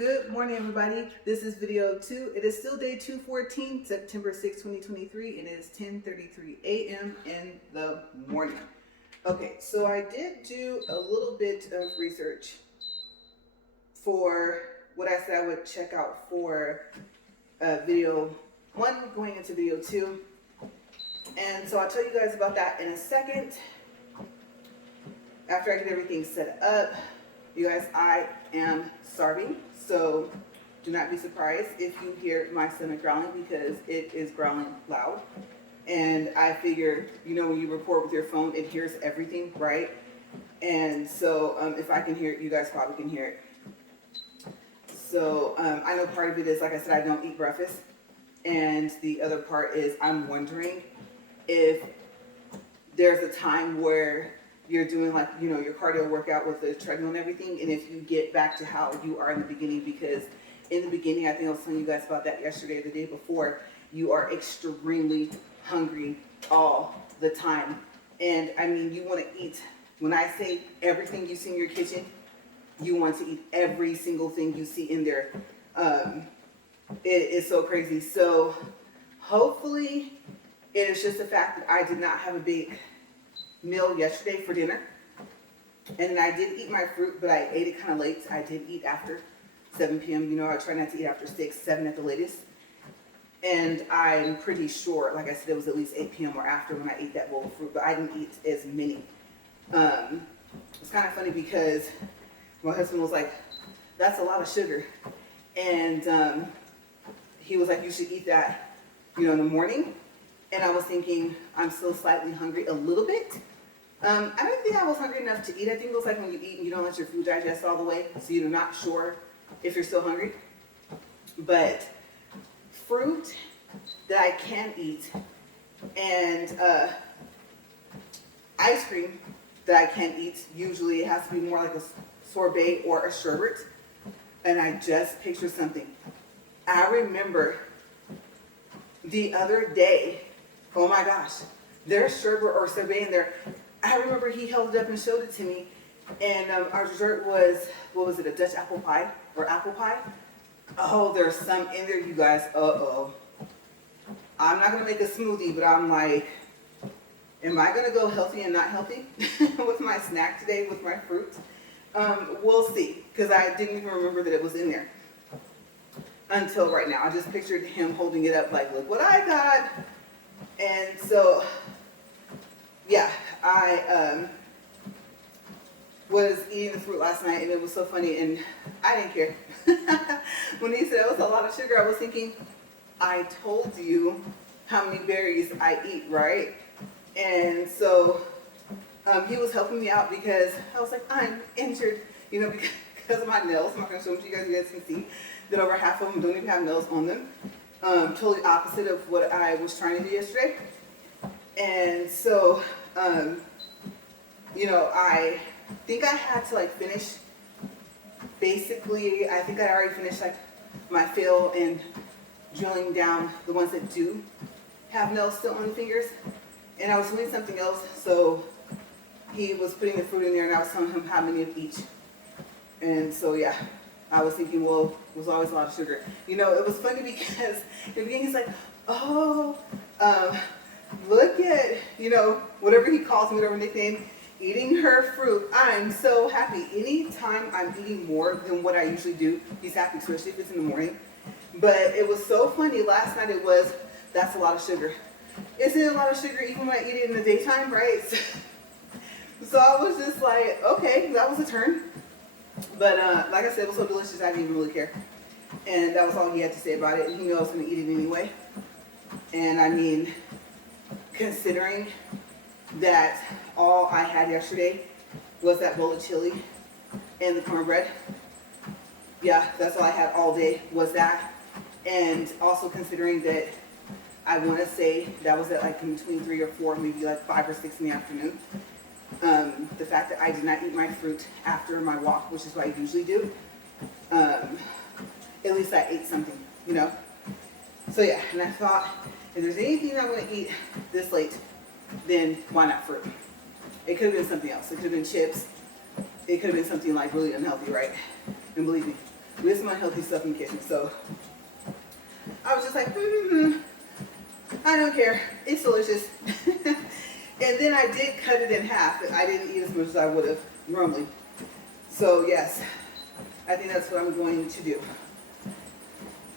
Good morning, everybody. This is video 2. It is still day 214, September 6, 2023, and it is 10:33 a.m. in the morning. Okay, so I did do a little bit of research for what I said I would check out for video 1 going into video 2. And so I'll tell you guys about that in a second. After I get everything set up, you guys, I am starving, so do not be surprised if you hear my stomach growling because it is growling loud. And I figure, you know, when you record with your phone, it hears everything, right? And so if I can hear it, you guys probably can hear it. So I know part of it is, like I said, I don't eat breakfast. And the other part is I'm wondering if there's a time where you're doing, like, you know, your cardio workout with the treadmill and everything, and if you get back to how you are in the beginning, because in the beginning, I think I was telling you guys about that yesterday or the day before, you are extremely hungry all the time. And I mean, you want to eat, when I say everything you see in your kitchen, you want to eat every single thing you see in there. It is so crazy. So hopefully it is just the fact that I did not have a big meal yesterday for dinner, and I did eat my fruit, but I ate it kind of late. I did eat after 7 p.m. You know, I try not to eat after 6, 7 at the latest. And I'm pretty sure, like I said, it was at least 8 p.m. or after when I ate that bowl of fruit, but I didn't eat as many. It's kind of funny because my husband was like, that's a lot of sugar. And he was like, you should eat that, you know, in the morning. And I was thinking, I'm still slightly hungry a little bit. I don't think I was hungry enough to eat. I think it was like when you eat and you don't let your food digest all the way, so you're not sure if you're still hungry. But fruit that I can eat, and ice cream that I can eat, usually it has to be more like a sorbet or a sherbet. And I just pictured something. I remember the other day, oh my gosh, there's sherbet or sorbet in there. I remember he held it up and showed it to me. And our dessert was, what was it, a Dutch apple pie or apple pie? Oh, there's some in there, you guys. Uh-oh. I'm not going to make a smoothie, but I'm like, am I going to go healthy and not healthy with my snack today with my fruit? We'll see, because I didn't even remember that it was in there until right now. I just pictured him holding it up like, look what I got. And so, yeah, I was eating the fruit last night, and it was so funny, and I didn't care. When he said it was a lot of sugar, I was thinking, I told you how many berries I eat, right? And so he was helping me out because I was like, I'm injured, you know, because of my nails. I'm not going to show them to you guys. You guys can see that over half of them don't even have nails on them. Totally opposite of what I was trying to do yesterday. And so, you know, I think I had to like finish, basically, I think I already finished like my fill and drilling down the ones that do have nails still on the fingers. And I was doing something else, so he was putting the fruit in there and I was telling him how many of each. And so, yeah, I was thinking, well, it was always a lot of sugar. You know, it was funny because in the beginning he's like, oh, look at, you know, whatever he calls me, whatever nickname, eating her fruit. I'm so happy. Anytime I'm eating more than what I usually do, he's happy, especially if it's in the morning. But it was so funny. Last night it was, that's a lot of sugar. Isn't it a lot of sugar even when I eat it in the daytime, right? So I was just like, okay, that was a turn. But like I said, it was so delicious, I didn't even really care. And that was all he had to say about it. And he knew I was going to eat it anyway. And I mean, considering that all I had yesterday was that bowl of chili and the cornbread. Yeah, that's all I had all day was that. And also considering that I want to say that was at like in between 3 or 4, maybe like 5 or 6 in the afternoon. The fact that I did not eat my fruit after my walk, which is what I usually do, at least I ate something, you know? So yeah, and I thought, if there's anything I'm going to eat this late, then why not fruit? It could have been something else. It could have been chips. It could have been something like really unhealthy, right? And believe me, There's some unhealthy stuff in the kitchen. So I was just like, I don't care. It's delicious. And then I did cut it in half. I didn't eat as much as I would have normally. So yes, I think that's what I'm going to do.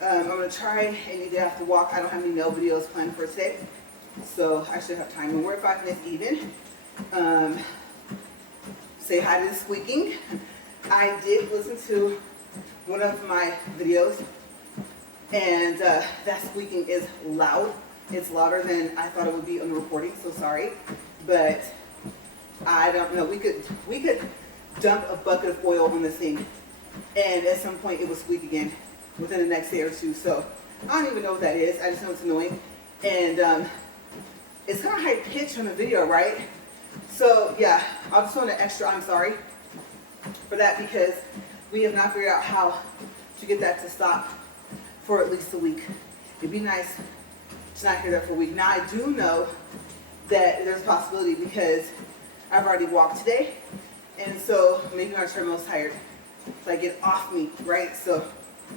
I'm going to try any day after walk. I don't have any nail videos planned for today, so I should have time. And we're 5 minutes even. Say hi to the squeaking. I did listen to one of my videos, and that squeaking is loud. It's louder than I thought it would be on the recording, so sorry. But I don't know. We could dump a bucket of oil on this thing, and at some point it will squeak again within the next day or two. So I don't even know what that is. I just know it's annoying. And it's kind of high pitched on the video, right? So yeah, I'll just want an extra I'm sorry for that, because we have not figured out how to get that to stop for at least a week. It'd be nice to not hear that for a week. Now I do know that there's a possibility because I've already walked today, and so maybe my treadmill's tired. It's like get off me, right? So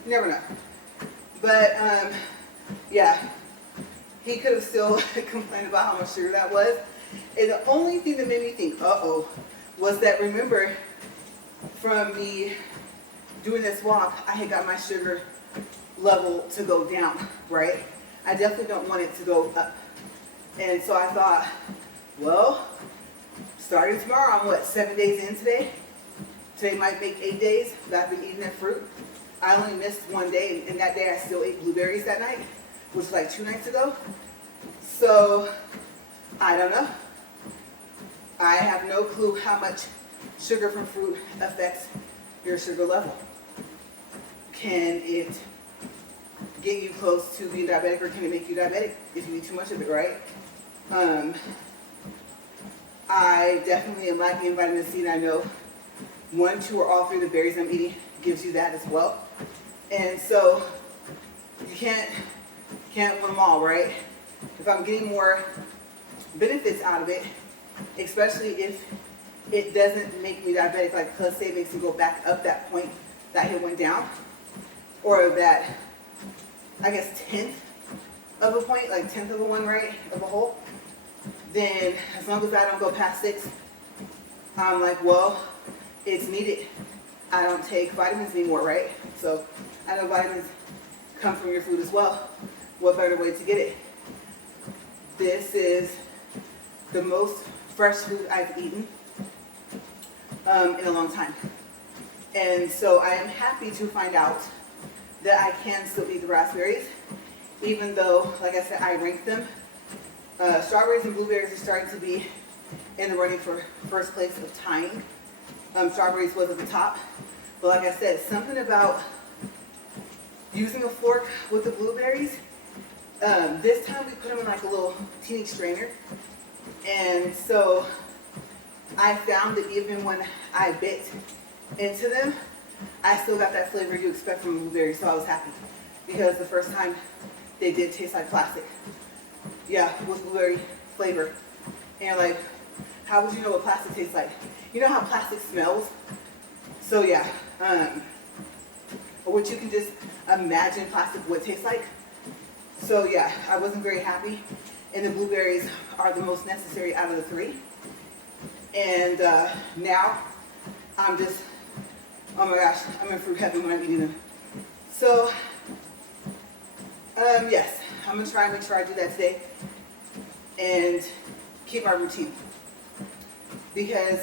you never know. But yeah, he could have still complained about how much sugar that was. And the only thing that made me think, was that, remember, from me doing this walk, I had got my sugar level to go down, right? I definitely don't want it to go up. And so I thought, well, starting tomorrow, I'm 7 days in today? Today might make 8 days that I've been eating that fruit. I only missed 1 day, and that day I still ate blueberries that night, which was like 2 nights ago. So, I don't know. I have no clue how much sugar from fruit affects your sugar level. Can it get you close to being diabetic, or can it make you diabetic if you eat too much of it, right? I definitely am lacking vitamin C, and I know 1, 2, or all 3 of the berries I'm eating gives you that as well. And so you can't win them all, right? If I'm getting more benefits out of it, especially if it doesn't make me diabetic, like let's say it makes me go back up that point that it went down, or that, I guess, 10th of a point, like 10th of a one, right, of a whole, then as long as I don't go past 6, I'm like, well, it's needed. I don't take vitamins anymore, right? So I know vitamins come from your food as well. What better way to get it? This is the most fresh food I've eaten in a long time. And so I am happy to find out that I can still eat the raspberries, even though, like I said, I rank them. Strawberries and blueberries are starting to be in the running for first place of tying. Strawberries was at the top. But like I said, something about using a fork with the blueberries. This time we put them in like a little teeny strainer. And so I found that even when I bit into them, I still got that flavor you expect from blueberries. So I was happy, because the first time they did taste like plastic. Yeah, with blueberry flavor. And like, how would you know what plastic tastes like? You know how plastic smells? So yeah, or what you can just imagine plastic would taste like. So yeah, I wasn't very happy. And the blueberries are the most necessary out of the 3. And now I'm just, oh my gosh, I'm in fruit heaven when I'm eating them. So yes, I'm gonna try and make sure I do that today and keep my routine. Because,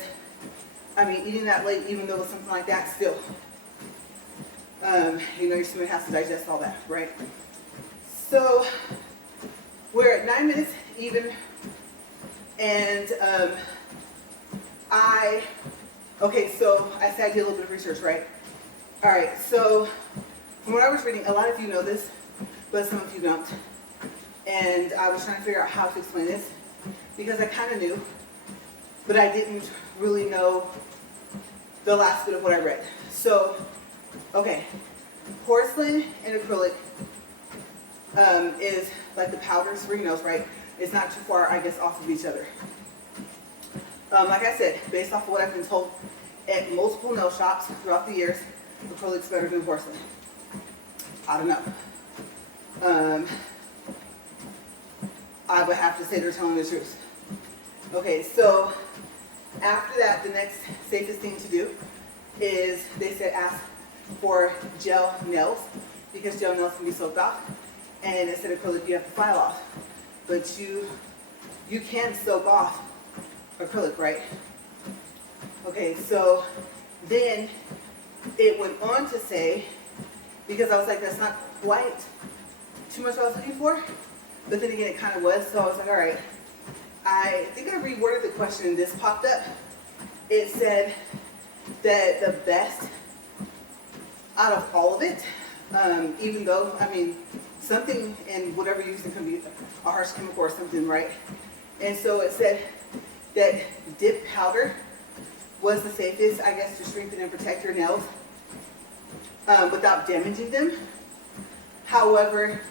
I mean, eating that late, even though it's something like that, still, you know, your stomach has to digest all that, right? So, we're at 9 minutes even, and okay, so I said I did a little bit of research, right? All right, so from what I was reading, a lot of you know this, but some of you don't. And I was trying to figure out how to explain this, because I kind of knew, but I didn't really know the last bit of what I read. So, okay, porcelain and acrylic is like the powders for your nails, right? It's not too far, I guess, off of each other. Like I said, based off of what I've been told at multiple nail shops throughout the years, acrylic's better than porcelain. I don't know. I would have to say they're telling the truth. Okay, so after that, the next safest thing to do is they said ask for gel nails because gel nails can be soaked off, and instead of acrylic you have to file off. But you can soak off acrylic, right? Okay, so then it went on to say, because I was like, that's not quite too much what I was looking for, but then again it kind of was, so I was like, all right. I think I reworded the question and this popped up. It said that the best out of all of it, even though, I mean, something in whatever you're using can be a harsh chemical or something, right? And so it said that dip powder was the safest, I guess, to strengthen and protect your nails without damaging them. However,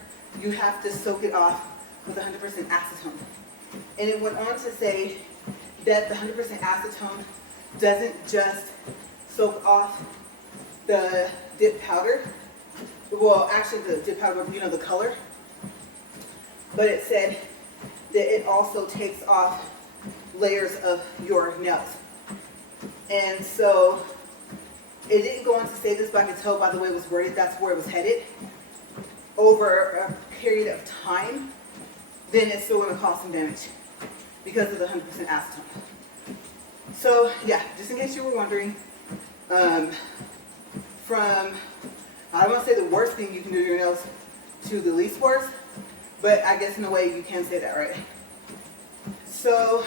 you have to soak it off with 100% acetone. And it went on to say that the 100% acetone doesn't just soak off the dip powder. Well, actually the dip powder, you know, the color. But it said that it also takes off layers of your nails. And so it didn't go on to say this, but I could tell by the way it was worded, that's where it was headed. Over a period of time, then it's still going to cause some damage because of the 100% acetone. So yeah, just in case you were wondering, from, I don't want to say the worst thing you can do to your nails to the least worst, but I guess in a way you can say that, right? So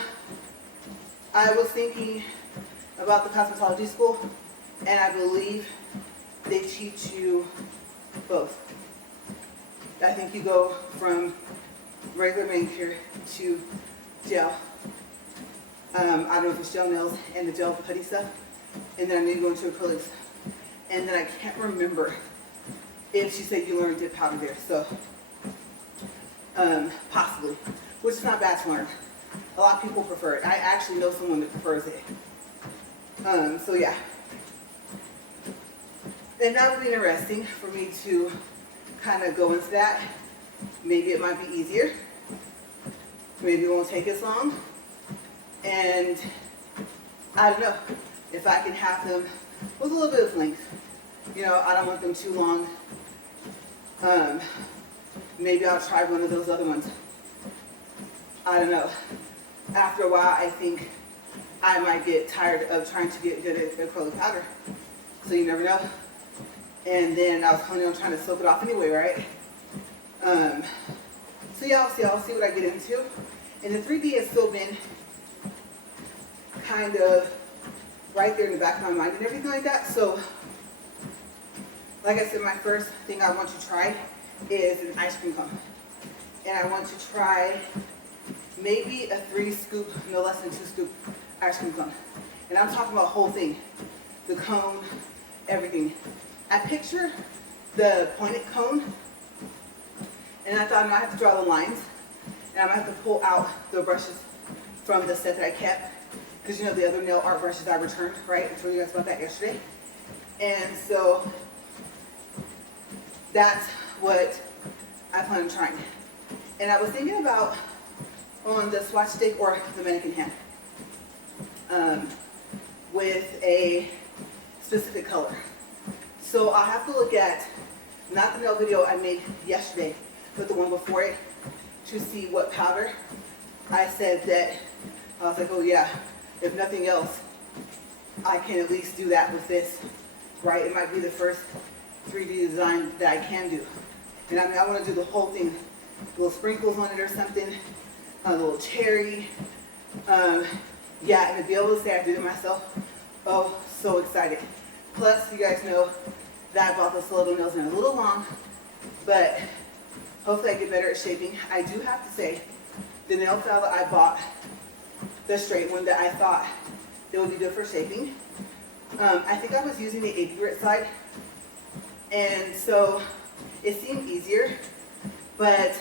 I was thinking about the cosmetology school, and I believe they teach you both. I think you go from regular manicure to gel. I don't know if it's gel nails and the gel putty stuff, and then I need to go into acrylics. And then I can't remember if she said you learned dip powder there, so possibly, which is not bad to learn. A lot of people prefer it. I actually know someone that prefers it. So yeah. And that would be interesting for me to kind of go into that. Maybe it might be easier. Maybe it won't take as long. And I don't know if I can have them with a little bit of length. You know, I don't want them too long. Maybe I'll try one of those other ones. I don't know. After a while, I think I might get tired of trying to get good at acrylic powder. So you never know. And then I was planning on trying to soak it off anyway, right? So yeah, I'll see what I get into. And the 3D has still been kind of right there in the back of my mind and everything like that. So, like I said, my first thing I want to try is an ice cream cone. And I want to try maybe a 3-scoop, no less than 2-scoop ice cream cone. And I'm talking about the whole thing. The cone, everything. I picture the pointed cone, and I thought I might have to draw the lines, and I might have to pull out the brushes from the set that I kept, because you know the other nail art brushes I returned, right? I told you guys about that yesterday. And so that's what I plan on trying. And I was thinking about on the swatch stick or the mannequin hand with a specific color. So I'll have to look at, not the nail video I made yesterday, but the one before it, to see what powder. I said that, I was like, oh yeah, if nothing else, I can at least do that with this, right? It might be the first 3D design that I can do. And I mean, I want to do the whole thing, little sprinkles on it or something, a little cherry. Yeah, and to be able to say I did it myself, oh, so excited. Plus, you guys know that I bought those stiletto nails and they're a little long, but hopefully I get better at shaping. I do have to say, the nail file that I bought, the straight one that I thought it would be good for shaping, I think I was using the 80 grit side, and so it seemed easier, but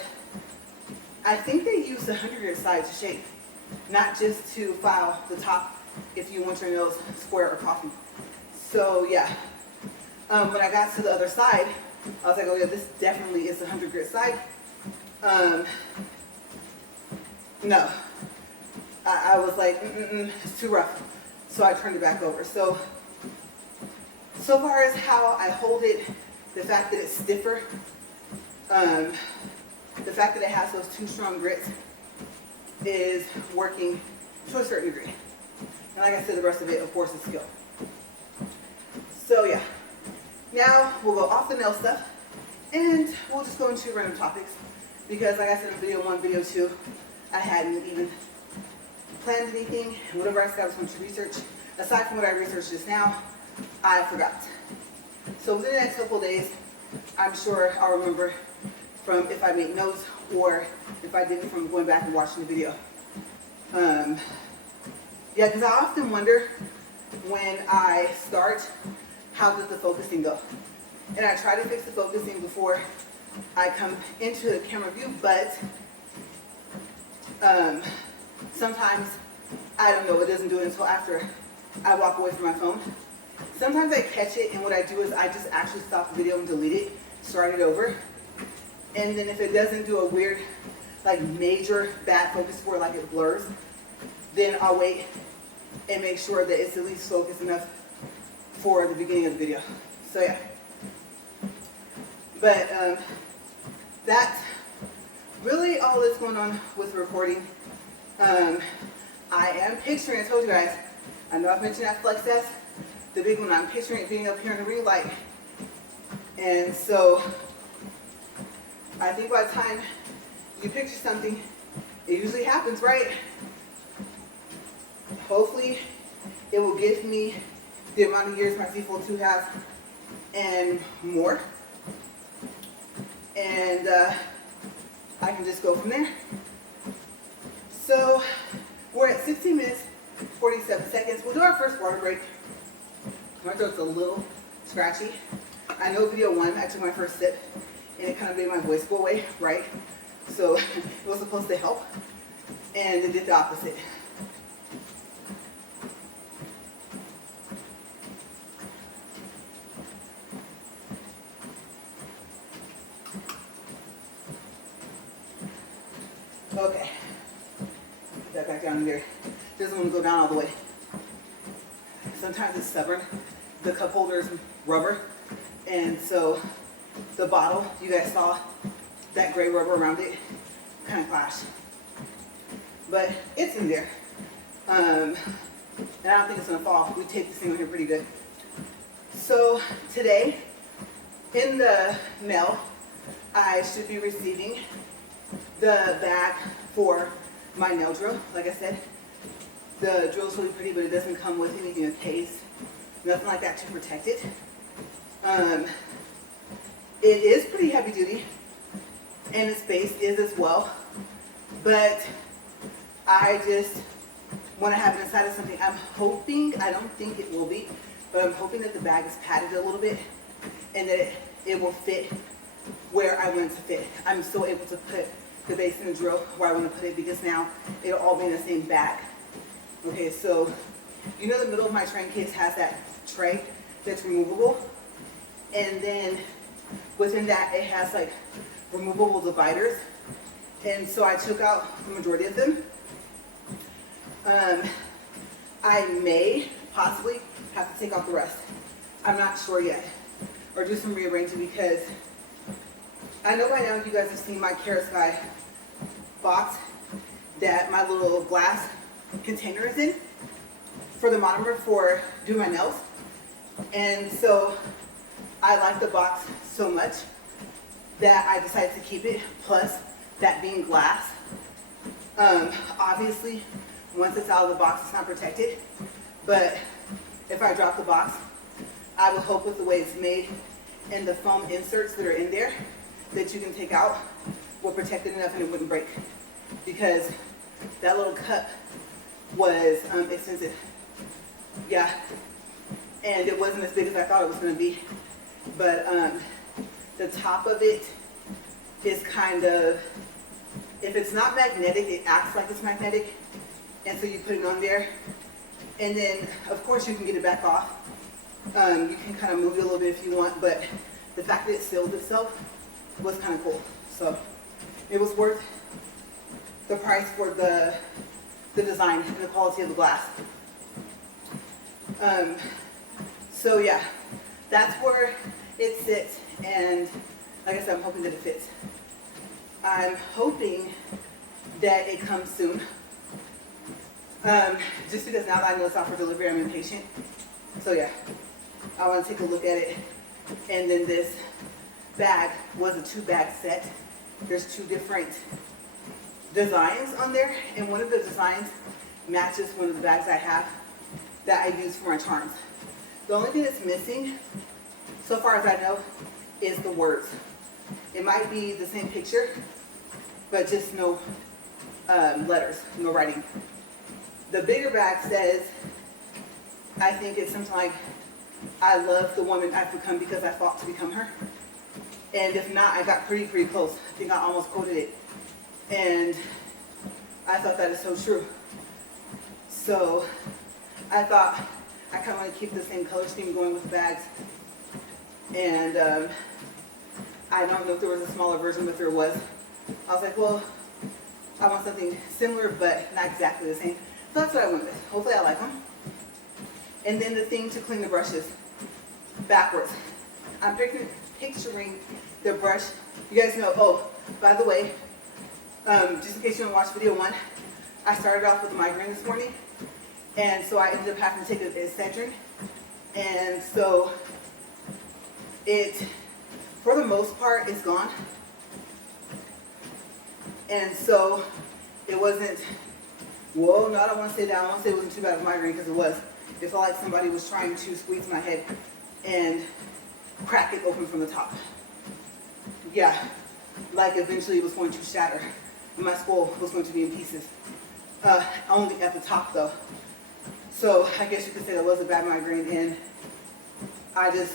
I think they use the 100 grit side to shape, not just to file the top if you want your nails square or coffin. So yeah, When I got to the other side, I was like, oh yeah, this definitely is the 100 grit side. No, I was like, it's too rough. So I turned it back over. So far as how I hold it, the fact that it's stiffer, the fact that it has those 2 strong grits is working to a certain degree. And like I said, the rest of it, of course, is skill. So yeah, now we'll go off the nail stuff and we'll just go into random topics because like I said in video 1, video 2, I hadn't even planned anything. Whatever I said I was going to research, aside from what I researched just now, I forgot. So within the next couple of days, I'm sure I'll remember from if I made notes or if I did it from going back and watching the video. Yeah, because I often wonder when I start, how does the focusing go? And I try to fix the focusing before I come into the camera view, but sometimes, I don't know, it doesn't do it until after I walk away from my phone. Sometimes I catch it, and what I do is I just actually stop the video and delete it, start it over. And then if it doesn't do a weird, like major bad focus where like it blurs, then I'll wait and make sure that it's at least focused enough for the beginning of the video. So yeah. But that's really all that's going on with the recording. I am picturing, I told you guys, I know I've mentioned that flex test, the big one, I'm picturing it being up here in the ring light. And so I think by the time you picture something, it usually happens, right? Hopefully it will give me the amount of years my C-Fold 2 has and more. And I can just go from there. So we're at 16 minutes, 47 seconds. We'll do our first water break. My throat's a little scratchy. I know video 1, I took my first sip and it kind of made my voice go away, right? So it was supposed to help and it did the opposite. Okay, put that back down here. Doesn't want to go down all the way. Sometimes it's stubborn. The cup holder is rubber, and so the bottle, you guys saw that gray rubber around it, kind of clashed. But it's in there. And I don't think it's going to fall. We taped this thing on here pretty good. So today, in the mail, I should be receiving the bag for my nail drill. Like I said, the drill's really pretty, but it doesn't come with anything, a case, nothing like that to protect it. It is pretty heavy duty, and its base is as well, but I just want to have it inside of something. I'm hoping, I don't think it will be, but I'm hoping that the bag is padded a little bit and that it will fit where I want it to fit. I'm still able to put the base in the drill where I want to put it because now it'll all be in the same bag. Okay, so you know the middle of my train case has that tray that's removable, and then within that it has like removable dividers, and so I took out the majority of them. I may possibly have to take out the rest. I'm not sure yet, or do some rearranging because I know by now you guys have seen my Carrot Sky box that my little glass container is in for the monomer for doing my nails. And so I like the box so much that I decided to keep it, plus that being glass. Obviously, once it's out of the box, it's not protected. But if I drop the box, I would hope with the way it's made and the foam inserts that are in there that you can take out will protect it enough and it wouldn't break. Because that little cup was expensive. Yeah. And it wasn't as big as I thought it was going to be. But the top of it is kind of, if it's not magnetic, it acts like it's magnetic. And so you put it on there. And then, of course, you can get it back off. You can kind of move it a little bit if you want, but the fact that it sealed itself was kind of cool. So it was worth the price for the design and the quality of the glass. So yeah, that's where it sits, and like I said, I'm hoping that it fits. I'm hoping that it comes soon. Just because now that I know it's not for delivery, I'm impatient. So yeah, I want to take a look at it. And then this bag was a 2-bag set. There's 2 different designs on there, and one of the designs matches one of the bags I have that I use for my charms. The only thing that's missing, so far as I know, is the words. It might be the same picture, but just no letters, no writing. The bigger bag says, I think it's something like, I love the woman I've become because I fought to become her. And if not, I got pretty close. I think I almost quoted it. And I thought that is so true. So I thought I kind of want to keep the same color scheme going with the bags. And I don't know if there was a smaller version, but there was. I was like, well, I want something similar, but not exactly the same. So that's what I went with. Hopefully I like them. And then the thing to clean the brushes backwards. I'm picturing the brush. You guys know, oh, by the way, just in case you don't watch video 1, I started off with a migraine this morning. And so I ended up having to take a Excedrin. And so it, for the most part, is gone. And so it wasn't, whoa, no, I don't want to say that. I don't want to say it wasn't too bad of a migraine, because it was. It felt like somebody was trying to squeeze my head and crack it open from the top. Yeah, like eventually it was going to shatter. And my skull was going to be in pieces. Only at the top though. So I guess you could say that was a bad migraine, and I just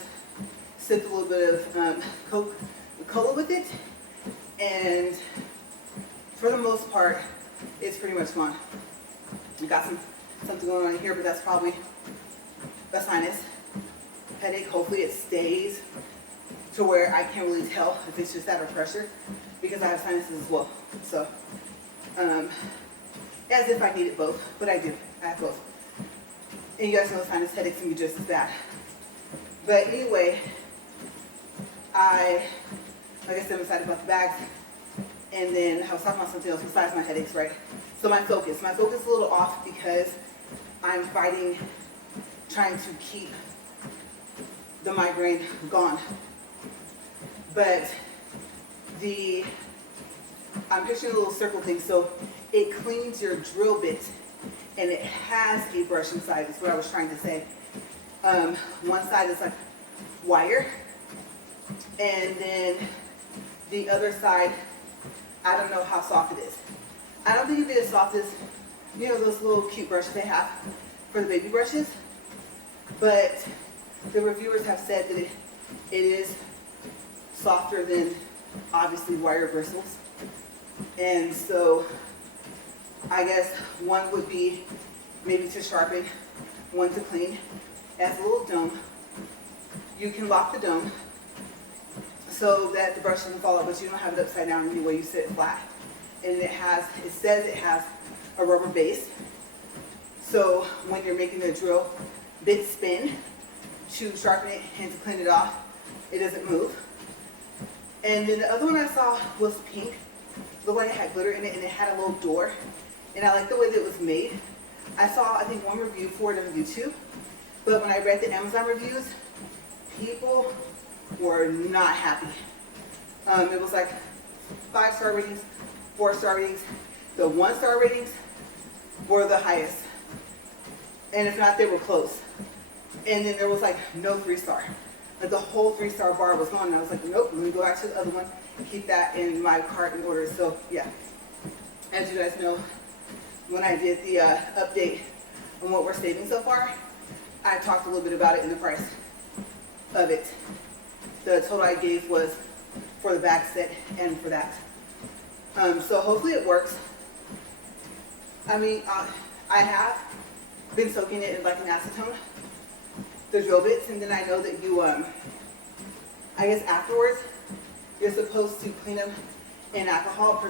sipped a little bit of Coca-Cola with it, and for the most part, it's pretty much gone. I got something going on in here, but that's probably a sinus headache. Hopefully it stays to where I can't really tell if it's just that or pressure, because I have sinuses as well. So, as if I needed both, but I do. I have both. And you guys know sinus headaches can be just as bad. But anyway, like I said, I'm excited about the bags. And then I was talking about something else besides my headaches, right? So my focus is a little off because I'm fighting, trying to keep the migraine gone. But I'm picturing a little circle thing, so it cleans your drill bit, and it has a brush inside, is what I was trying to say. One side is like wire, and then the other side, I don't know how soft it is. I don't think it'd be as soft as, you know, those little cute brushes they have for the baby brushes, but the reviewers have said that it is softer than, obviously, wire bristles. And so I guess one would be maybe to sharpen, one to clean. It has a little dome. You can lock the dome so that the brush doesn't fall out, but you don't have it upside down anyway, you sit it flat. And it says it has a rubber base. So when you're making the drill bit spin to sharpen it and to clean it off, it doesn't move. And then the other one I saw was pink. The one that had glitter in it, and it had a little door. And I like the way that it was made. I saw, I think, one review for it on YouTube. But when I read the Amazon reviews, people were not happy. It was like 5-star ratings, 4-star ratings. The 1-star ratings were the highest. And if not, they were close. And then there was like no 3-star. Like the whole 3-star bar was gone. And I was like, nope, let me go back to the other one and keep that in my cart in order. So yeah, as you guys know, when I did the update on what we're saving so far, I talked a little bit about it in the price of it. The total I gave was for the bag set and for that. So hopefully it works. I mean, I have been soaking it in like an acetone, the drill bits, and then I know that you, I guess afterwards, you're supposed to clean them in alcohol.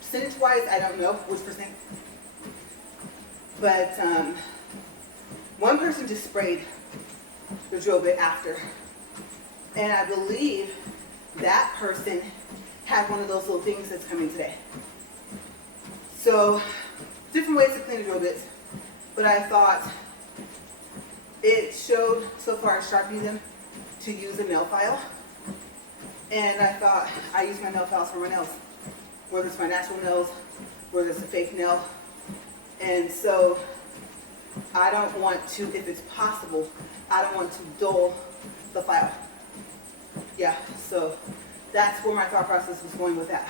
Percentage-wise, I don't know which percent. But one person just sprayed the drill bit after. And I believe that person had one of those little things that's coming today. So, different ways to clean the drill bits. But I thought it showed so far as sharpening them to use a nail file. And I thought I use my nail files for my nails, whether it's my natural nails, whether it's a fake nail. And so I don't want to, if it's possible, I don't want to dull the file. Yeah, so that's where my thought process was going with that.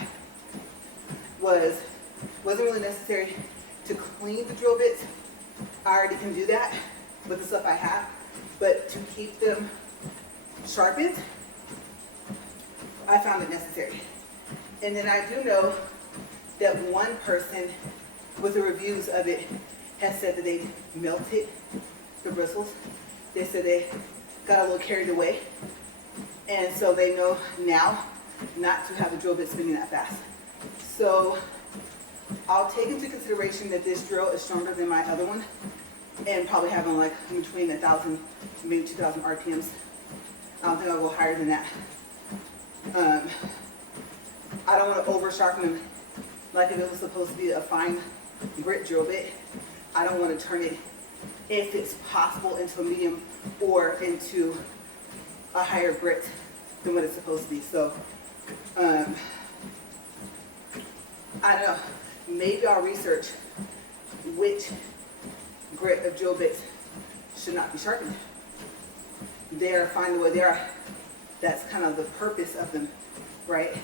Wasn't really necessary to clean the drill bits. I already can do that with the stuff I have, but to keep them sharpened, I found it necessary. And then I do know that one person with the reviews of it has said that they melted the bristles. They said they got a little carried away. And so they know now not to have the drill bit spinning that fast. So I'll take into consideration that this drill is stronger than my other one and probably having like between 1,000 to maybe 2,000 RPMs. I don't think I'll go higher than that. I don't want to over sharpen them like if it was supposed to be a fine grit drill bit. I don't want to turn it, if it's possible, into a medium or into a higher grit than what it's supposed to be. So, I don't know, maybe I'll research which grit of drill bits should not be sharpened. They're fine the way they are. That's kind of the purpose of them, right?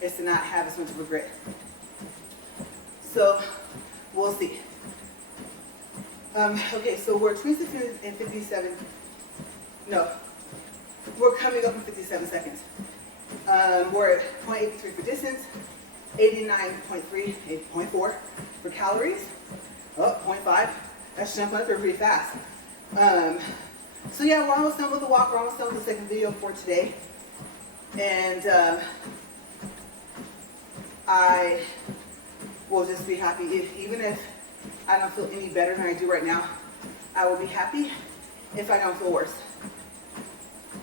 Is to not have as much of a grit. So, we'll see. Okay, so we're 26 minutes and 57. No, we're coming up in 57 seconds. We're at 0.83 for distance, 89.3, 8.4 for calories. Oh, 0.5. That's jumping up there pretty fast. So yeah, we're almost done with the walk. We're almost done with the second video for today. And I will just be happy even if I don't feel any better than I do right now. I will be happy if I don't feel worse.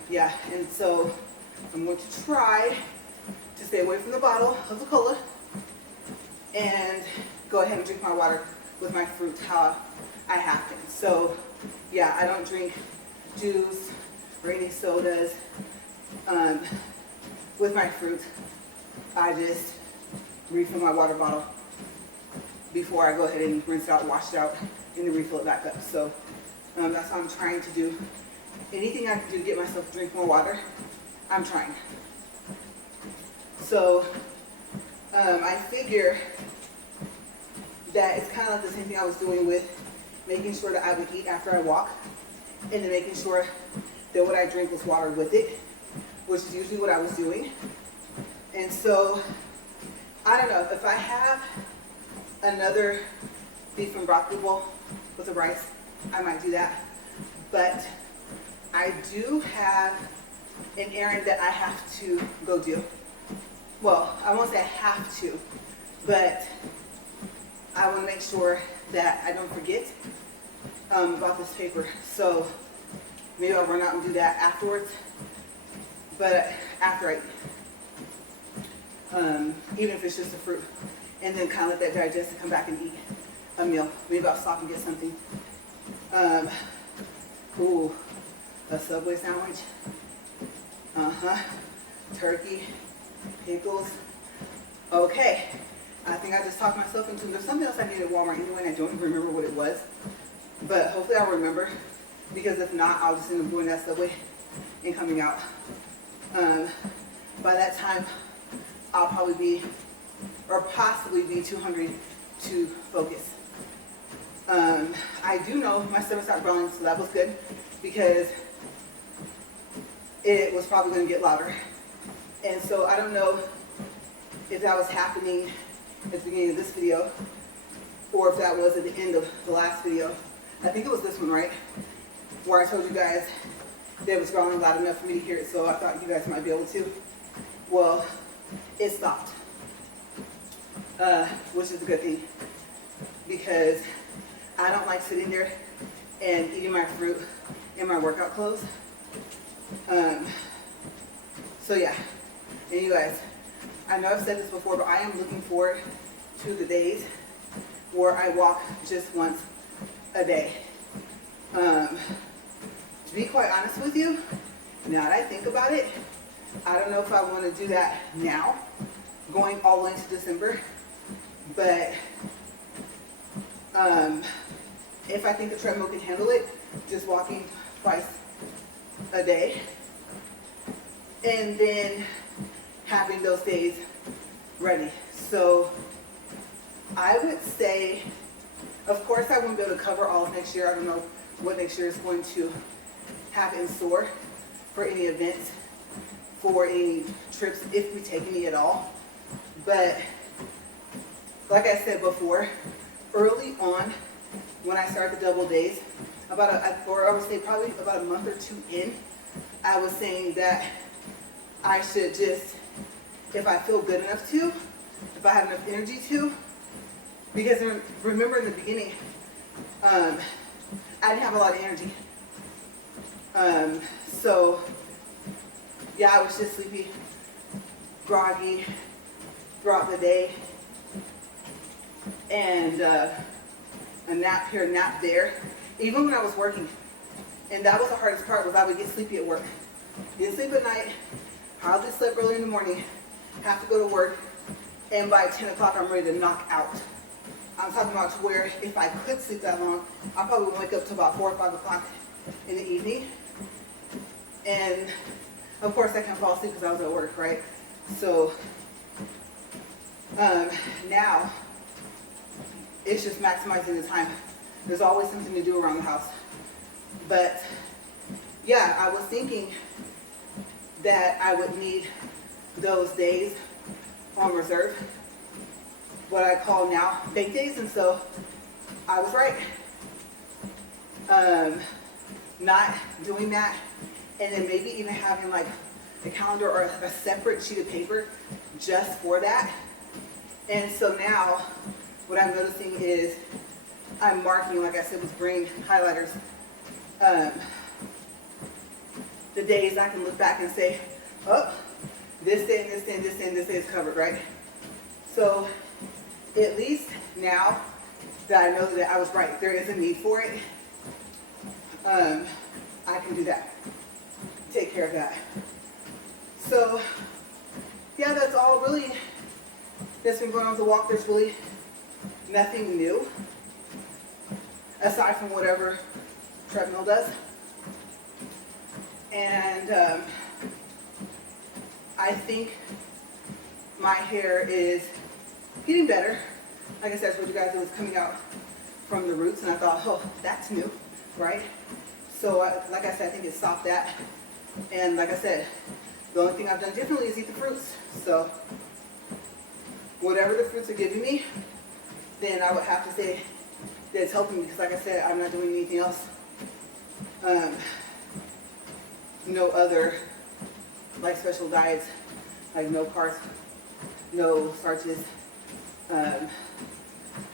Yeah, and so I'm going to try to stay away from the bottle of the cola and go ahead and drink my water with my fruit how I have been. So yeah, I don't drink juice or any sodas with my fruit. I just refill my water bottle before I go ahead and rinse it out, wash it out, and then refill it back up. So that's what I'm trying to do. Anything I can do to get myself to drink more water, I'm trying. So I figure that it's kind of like the same thing I was doing with making sure that I would eat after I walk, and then making sure that what I drink was water with it, which is usually what I was doing. And so, I don't know, if I have another beef and broccoli bowl with the rice, I might do that. But I do have an errand that I have to go do. Well, I won't say I have to, but I want to make sure that I don't forget about this paper. So maybe I'll run out and do that afterwards. But after I eat, even if it's just a fruit, and then kind of let that digest and come back and eat a meal. Maybe I'll stop and get something. Ooh, a Subway sandwich. Turkey, pickles. Okay, I think I just talked myself into, there's something else I needed at Walmart anyway, and I don't even remember what it was. But hopefully I'll remember, because if not, I'll just end up doing that Subway and coming out. By that time, I'll probably be, or possibly be too hungry to focus. I do know my stomach stopped growling, so that was good, because it was probably going to get louder. And so I don't know if that was happening at the beginning of this video, or if that was at the end of the last video. I think it was this one, right? where I told you guys that it was growling loud enough for me to hear it, so I thought you guys might be able to. Well, it stopped, which is a good thing, because I don't like sitting there and eating my fruit in my workout clothes. So yeah, and you guys, I know I've said this before, but I am looking forward to the days where I walk just once a day. To be quite honest with you, now that I think about it, I don't know if I want to do that now, going all the way into December, but if I think the treadmill can handle it, just walking twice a day, and then having those days ready. So I would say, of course I won't be able to cover all of next year. I don't know what next year is going to have in store for any events, for any trips, if we take any at all. But like I said before, early on when I started the double days, or I would say probably about a month or two in, I was saying that I should just, if I feel good enough to, if I have enough energy to, because remember in the beginning, I didn't have a lot of energy. So yeah, I was just sleepy, groggy throughout the day, and a nap here, nap there, even when I was working. And that was the hardest part, was I would get sleepy at work. Get sleep at night, probably sleep early in the morning, have to go to work, and by 10 o'clock I'm ready to knock out. I'm talking about to where if I could sleep that long, I probably would wake up to about 4 or 5 o'clock in the evening. And of course I can't fall asleep because I was at work, right? So now it's just maximizing the time. There's always something to do around the house. But yeah, I was thinking that I would need those days on reserve, what I call now fake days, and so I was right. Not doing that, and then maybe even having like a calendar or a separate sheet of paper just for that. And so now what I'm noticing is I'm marking, like I said, with green highlighters, the days I can look back and say, oh, this day and this day and this day and this day is covered, right? So at least now that I know that I was right, there is a need for it, I can do that, take care of that. So yeah, that's all really that's been going on with the walk. There's really nothing new aside from whatever treadmill does. And I think my hair is getting better. Like I said, I told you guys it was coming out from the roots, and I thought, oh, that's new, right? So like I said, I think it stopped that. And like I said, the only thing I've done differently is eat the fruits. So whatever the fruits are giving me, then I would have to say that it's helping me, because like I said, I'm not doing anything else. No other like special diets, like no carbs, no starches,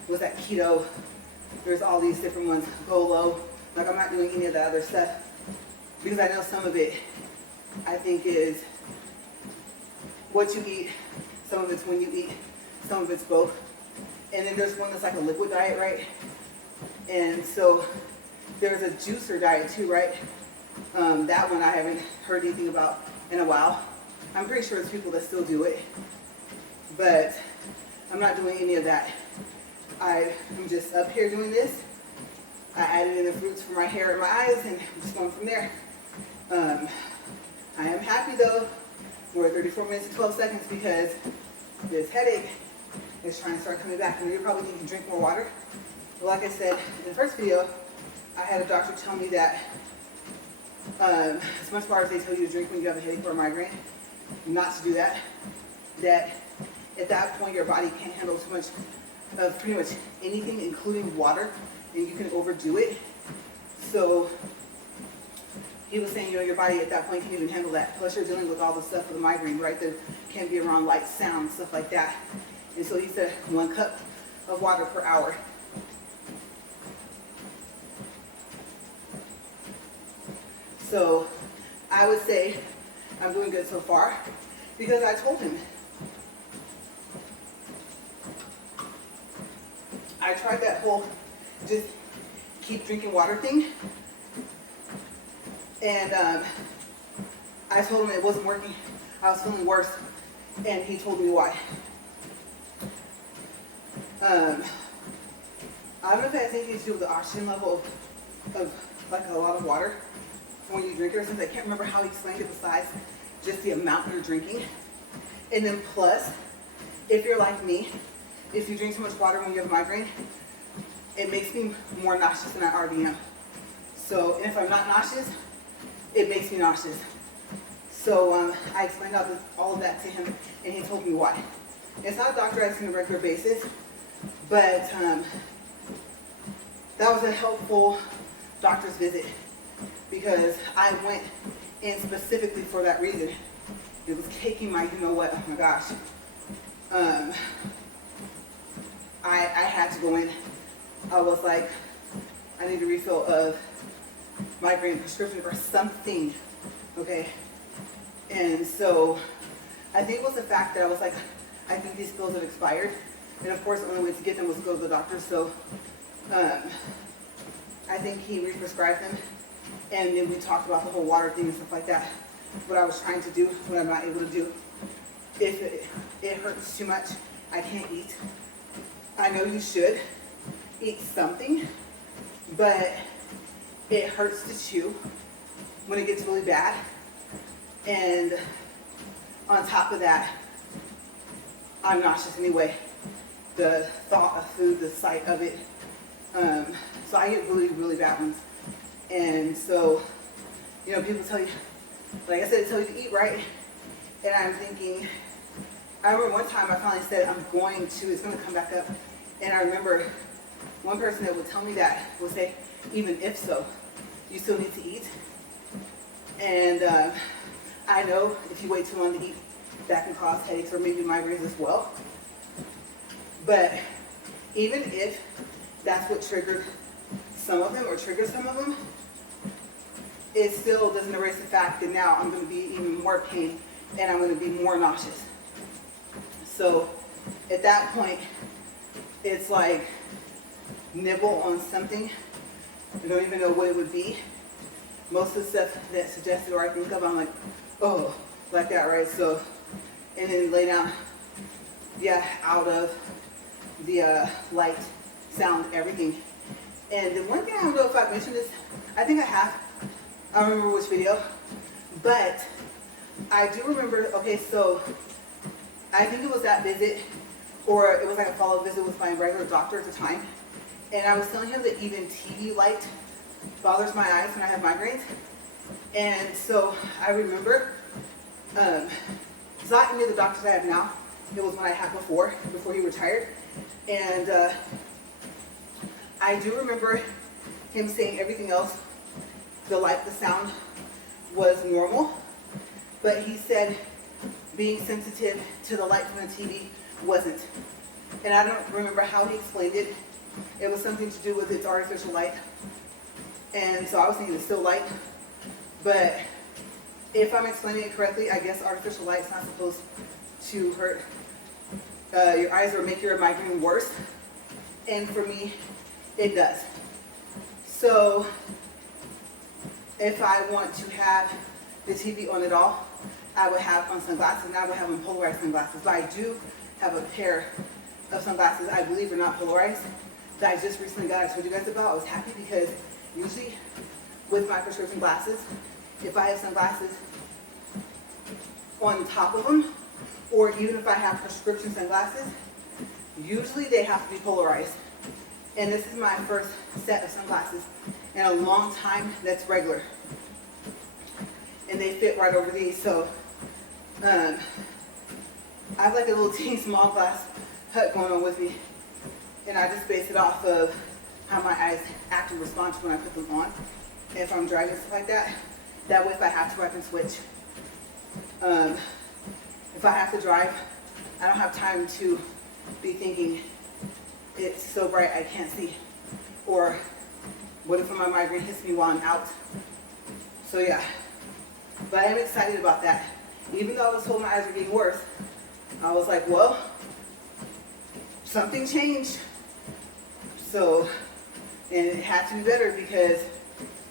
what's that, keto, there's all these different ones, go low. Like I'm not doing any of that other stuff, because I know some of it, I think, is what you eat, some of it's when you eat, some of it's both. And then there's one that's like a liquid diet, right? And so there's a juicer diet too, right? That one I haven't heard anything about in a while. I'm pretty sure there's people that still do it, but I'm not doing any of that. I'm just up here doing this. I added in the fruits for my hair and my eyes, and I'm just going from there. I am happy though. We're at 34 minutes and 12 seconds because this headache is trying to start coming back. And you're probably need to drink more water. But like I said in the first video, I had a doctor tell me that as much water as they tell you to drink when you have a headache or a migraine, not to do that. That at that point your body can't handle too much of pretty much anything, including water, and you can overdo it. So he was saying, your body at that point can't even handle that. Plus you're dealing with all the stuff with the migraine, right? That can't be around light, sound, stuff like that. And so he said 1 cup of water per hour. So I would say I'm doing good so far because I told him. I tried that whole just keep drinking water thing, and I told him it wasn't working. I was feeling worse, and he told me why. I don't know if it has anything to do with the oxygen level of like a lot of water when you drink it or something. I can't remember how he explained it besides just the amount you're drinking. And then plus, if you're like me, if you drink too much water when you have a migraine, it makes me more nauseous than I already am. So, and if I'm not nauseous, it makes me nauseous. So I explained all of that to him, and he told me why. It's not a doctor I see on a regular basis, but that was a helpful doctor's visit because I went in specifically for that reason. It was kicking my, you know what, oh my gosh. I had to go in. I was like, I need a refill of migraine prescription or something, okay? And so I think it was the fact that I was like, I think these pills have expired. And of course, the only way to get them was to go to the doctor. So I think he re-prescribed them. And then we talked about the whole water thing and stuff like that. What I was trying to do, what I'm not able to do. If it hurts too much, I can't eat. I know you should eat something, but it hurts to chew when it gets really bad. And on top of that, I'm nauseous anyway. The thought of food, the sight of it. So I get really, really bad ones. And so, you know, people tell you, like I said, they tell you to eat right. And I'm thinking, I remember one time I finally said, it's going to come back up. And I remember one person that would tell me that would say, even if so, you still need to eat. And I know if you wait too long to eat, that can cause headaches or maybe migraines as well. But even if that's what triggered some of them or triggers some of them, it still doesn't erase the fact that now I'm going to be even more pain and I'm going to be more nauseous. So at that point, it's like nibble on something. I don't even know what it would be. Most of the stuff that suggested or I think of, I'm like, oh, like that, right? So, and then lay down, yeah, out of the light, sound, everything. And the one thing I don't know if I mentioned this, I think I have. I don't remember which video, but I do remember, okay, so I think it was that visit, or it was like a follow-up visit with my regular doctor at the time, and I was telling him that even TV light bothers my eyes when I have migraines. And so I remember, it's not any of the doctors I have now, it was one I had before he retired, and I do remember him saying everything else, the light, the sound was normal, but he said being sensitive to the light from the TV wasn't. And I don't remember how he explained it. It was something to do with its artificial light. And so I was thinking it's still light. But if I'm explaining it correctly, I guess artificial light's not supposed to hurt your eyes or make your migraine worse. And for me, it does. So if I want to have the TV on at all, I would have on sunglasses, and I would have on polarized sunglasses. But I do have a pair of sunglasses I believe are not polarized that I just recently got. I told you guys about. I was happy because usually with my prescription glasses, if I have sunglasses on top of them, or even if I have prescription sunglasses, usually they have to be polarized. And this is my first set of sunglasses in a long time that's regular. And they fit right over these. So I have like a little teeny small glass hut going on with me. And I just base it off of how my eyes act and respond to when I put them on. And if I'm driving, stuff like that. That way if I have to, I can switch. If I have to drive, I don't have time to be thinking it's so bright I can't see, or what if my migraine hits me while I'm out. So yeah, but I am excited about that. Even though I was told my eyes were getting worse, I was like, well, something changed. So, and it had to be better because,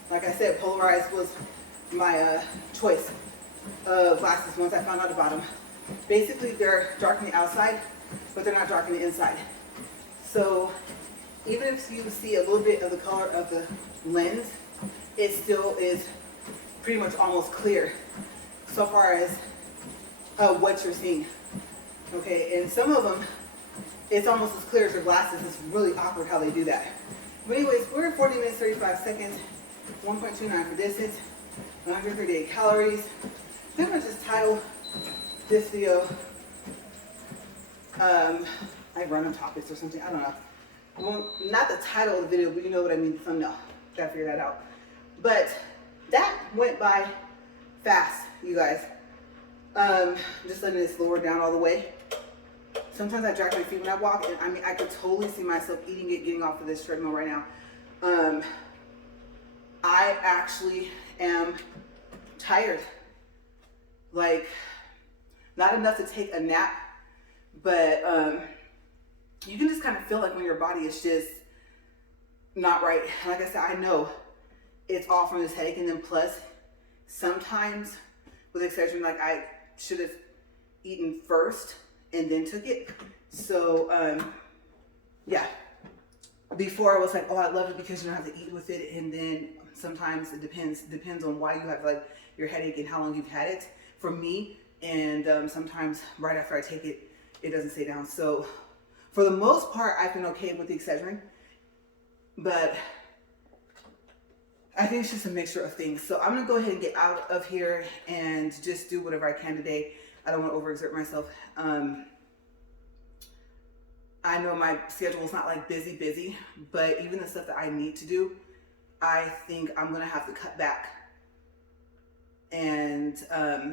like I said, polarized was my choice of glasses once I found out about them. Basically, they're dark on the outside, but they're not dark on the inside. So even if you see a little bit of the color of the lens, it still is pretty much almost clear so far as what you're seeing. Okay, and some of them, it's almost as clear as your glasses. It's really awkward how they do that. But anyways, we're at 40 minutes, 35 seconds, 1.29 for distance, 138 calories. I'm gonna just title this video, I run on topics or something, I don't know. Well, not the title of the video, but you know what I mean, the thumbnail. Gotta figure that out. But that went by fast, you guys. Just letting this lower down all the way. Sometimes I drag my feet when I walk, and I mean, I could totally see myself eating it, getting off of this treadmill right now. I actually am tired. Like, not enough to take a nap, but you can just kind of feel like when your body is just not right. Like I said, I know it's all from this headache, and then plus, sometimes with Excedrin, like I should have eaten first and then took it. So, yeah. Before I was like, oh, I love it because you don't have to eat with it, and then sometimes it depends on why you have like your headache and how long you've had it. For me, and sometimes right after I take it, it doesn't stay down. So for the most part, I've been okay with the Excedrin, but I think it's just a mixture of things. So I'm gonna go ahead and get out of here and just do whatever I can today. I don't want to overexert myself. I know my schedule is not like busy, but even the stuff that I need to do, I think I'm gonna have to cut back. And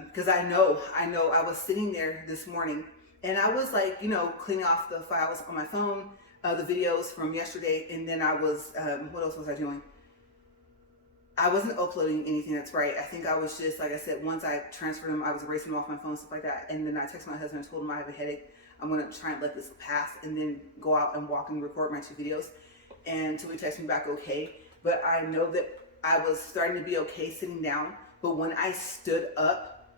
because I know I was sitting there this morning and I was like, you know, cleaning off the files on my phone, the videos from yesterday, and then I was, what else was I doing? I wasn't uploading anything, that's right. I think I was just, like I said, once I transferred them, I was erasing them off my phone, stuff like that. And then I texted my husband and told him I have a headache. I'm gonna try and let this pass and then go out and walk and record my 2 videos. And until he texted me back okay. But I know that I was starting to be okay sitting down. But when I stood up,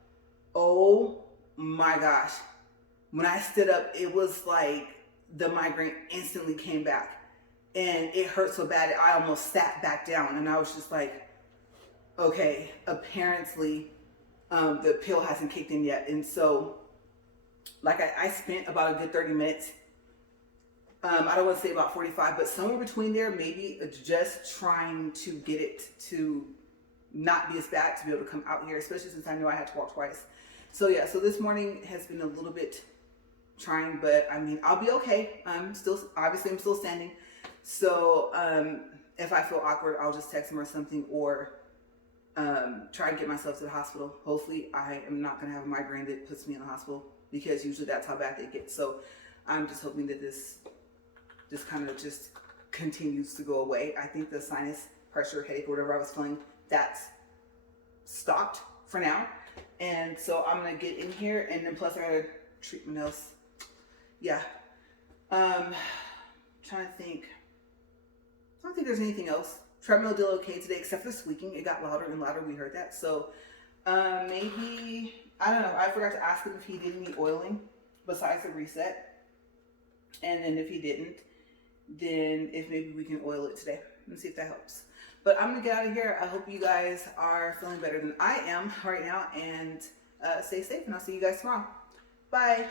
oh my gosh. When I stood up, it was like the migraine instantly came back. And it hurt so bad, I almost sat back down. And I was just like, okay, apparently the pill hasn't kicked in yet. And so, like I spent about a good 30 minutes. I don't want to say about 45, but somewhere between there, maybe just trying to get it to not be as bad to be able to come out here, especially since I know I had to walk twice. So yeah, so this morning has been a little bit trying, but I mean, I'll be okay. I'm still standing. So if I feel awkward, I'll just text him or something, or try and get myself to the hospital. Hopefully I am not going to have a migraine that puts me in the hospital, because usually that's how bad they get. So I'm just hoping that this kind of just continues to go away. I think the sinus pressure, headache, or whatever I was feeling, that's stopped for now. And so I'm going to get in here, and then plus I got to treat my nails. Yeah. Trying to think. I don't think there's anything else. Treadmill did okay today, except for squeaking. It got louder and louder. We heard that. So maybe, I don't know. I forgot to ask him if he did any oiling besides the reset. And then if he didn't, then if maybe we can oil it today and see if that helps. But I'm going to get out of here. I hope you guys are feeling better than I am right now. And stay safe, and I'll see you guys tomorrow. Bye.